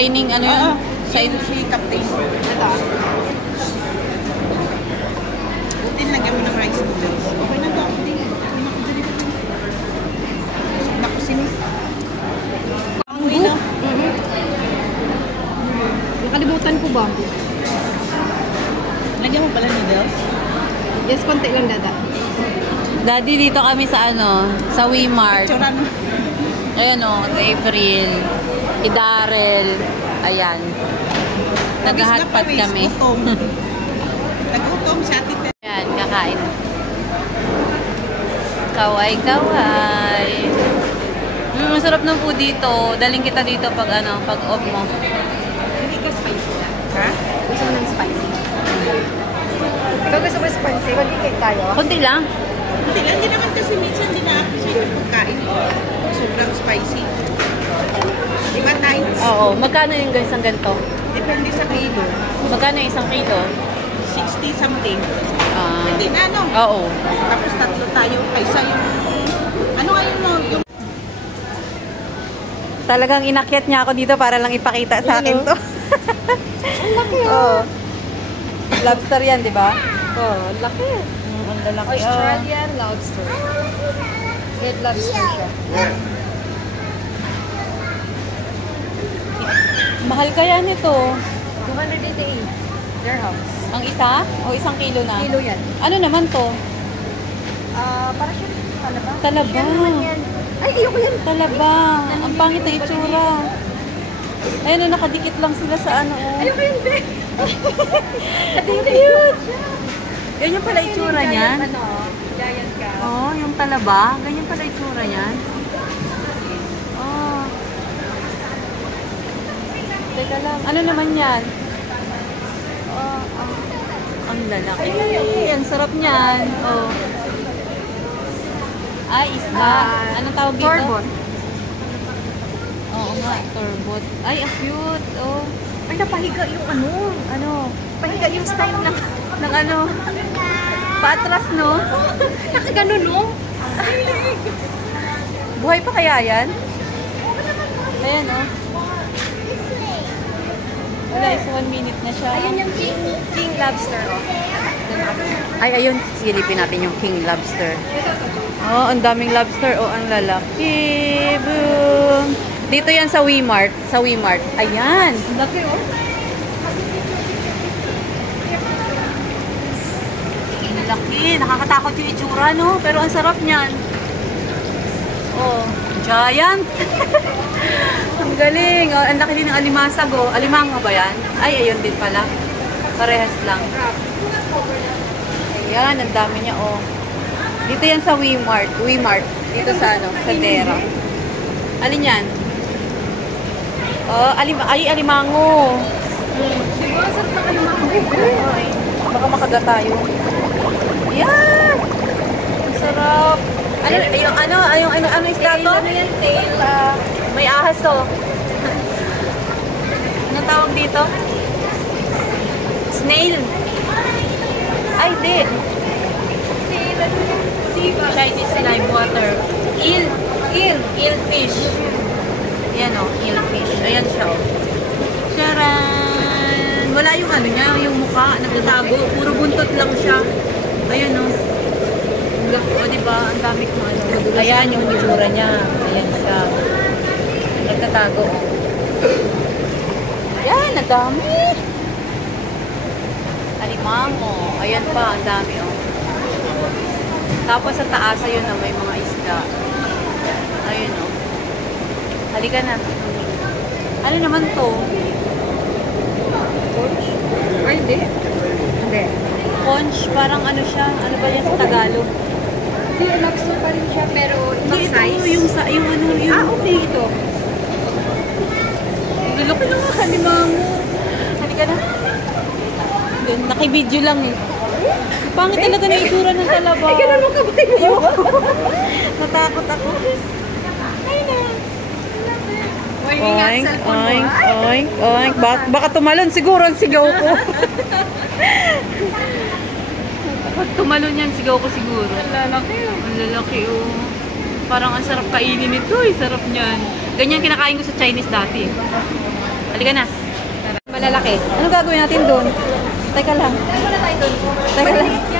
training, ano yun? Si Captain. Ito. Butin, lagyan mo ng rice noodles. Okay na daw. Nakusin. Ang wino. Nakalimutan ko ba? Lagyan mo pala noodles? Yes, konti lang dada. Daddy, dito kami sa ano, sa Wemart. Picturean mo. Ayan o, April, Darrell, ayan. Nag-hotpot kami. Nagutom si Ate Ted. Ayan, kakain. Kaway-kaway. Masarap ng food dito. Daling kita dito pag ano, pag off mo. Hindi ka spicy na. Ha? Gusto mo ng spicy. Ikaw gusto mo spicy? Mag-ikay tayo? Konti lang. Hindi lang, hindi naman kasi minsan hindi na-appreciate yung pagkain. Sobrang spicy. Diba, Tides? Oo. Magkano yung isang ganito? Depende sa kilo. Magkano yung isang kilo? 60 something. Ah. Hindi na, no? Oo. Tapos tatlo tayo. Kaysa yung... Ano ngayon mo? Yung... Talagang inakyat niya ako dito para lang ipakita sa akin to. Ang laki Oo. Lobster yan, di ba? Oh, laki. Ang lalaki. Australian lobster. Red lobster siya. Mahal kaya nito. 288 dirhams. Ang isa? O isang kilo na? Kilo yan. Ano naman to? Para siya talaba. Talaba. Siya naman yan. Ay, ayoko yan. Talaba. Ang pangit na itsura. Ayun, nakadikit lang sila sa ano. Ayoko yan, be. Cute. Ganyan pala itsura niyan. Ano, giant ka. Oo, yung talaba. Ganyan pala itsura niyan. Oh. Teka lang. Ano naman yan? Oh, ang lalaki. Ang sarap niyan. Oh. Ay, isda. Anong tawag dito? Turbot. Oo nga, turbot. Ay, ang cute. Oh. Ay, napahiga yung ano. Ano? Pahiga yung style ng... Ng ano? Patras, no? Nakagano, no? Buhay pa kaya yan? Ayan, oh. Wala, is 1 minute na siya. Ayun yung king lobster, oh. Ay, ayun. Silipin natin yung king lobster. Oh, ang daming lobster. Oh, ang lalaki. Boom! Dito yan sa Wemart. Sa Wemart. Ayan. Ang laki, oh. Ang laki. Nakakatakot yung itsura, no? Pero ang sarap niyan. Oh, giant. Ang galing. Oh, ang laki din ng alimasag, oh. Alimango ba yan? Ay, ayun din pala. Parehas lang. Ayan, ang dami niya, oh. Dito yan sa Wemart. Wemart. Dito sa ano, sa Dera. Alin yan? Oh, ay, alimango. Diba, ang sarap na kayo makakita. Ay, baka makagat tayo. Yan! Ang sarap. Ano isda to? Ano yan, tail? May ahas to. Anong tawag dito? Snail. Ay, di. Chinese live water. Eel fish. Ayan o, eel fish. Ayan siya o. Charan! Wala yung ano niya, yung mukha, nagtatago. Puro buntot lang siya. Ayan o. O, diba? Ang dami kong ano. Ayan yung itsura niya. Ayan siya. Nagtatago o. Ayan, ang dami. Alimango. Ayan pa, ang dami o. Tapos sa taas, ayun na, may mga isda. Ayun o. Halika na. Ano naman to? Conch? Ay, hindi. Hindi. Conch, parang ano siya? Ano ba yan sa Tagalog? Hindi, lobster pa rin siya, pero ibang Hindi, size. ito, yung ano, yung... Okay, ito. Lulok lang ang halimango. Halika na. Naki-video lang eh. Pangit talaga na itsura ng talaba. Ay, ganun mo kabay mo. Natakot ako. Ay, na. Oink, oink, oink, oink. Baka tumalon siguro ang sigaw ko. Pag tumalon yan, sigaw ko siguro. Ang lalaki, oh. Ang lalaki, oh. Parang ang sarap kainin nito, eh. Sarap niyan. Ganyan kinakain ko sa Chinese dati. Halika na. Malalaki. Ano gagawin natin doon? Teka lang. Ano na tayo doon? Teka lang.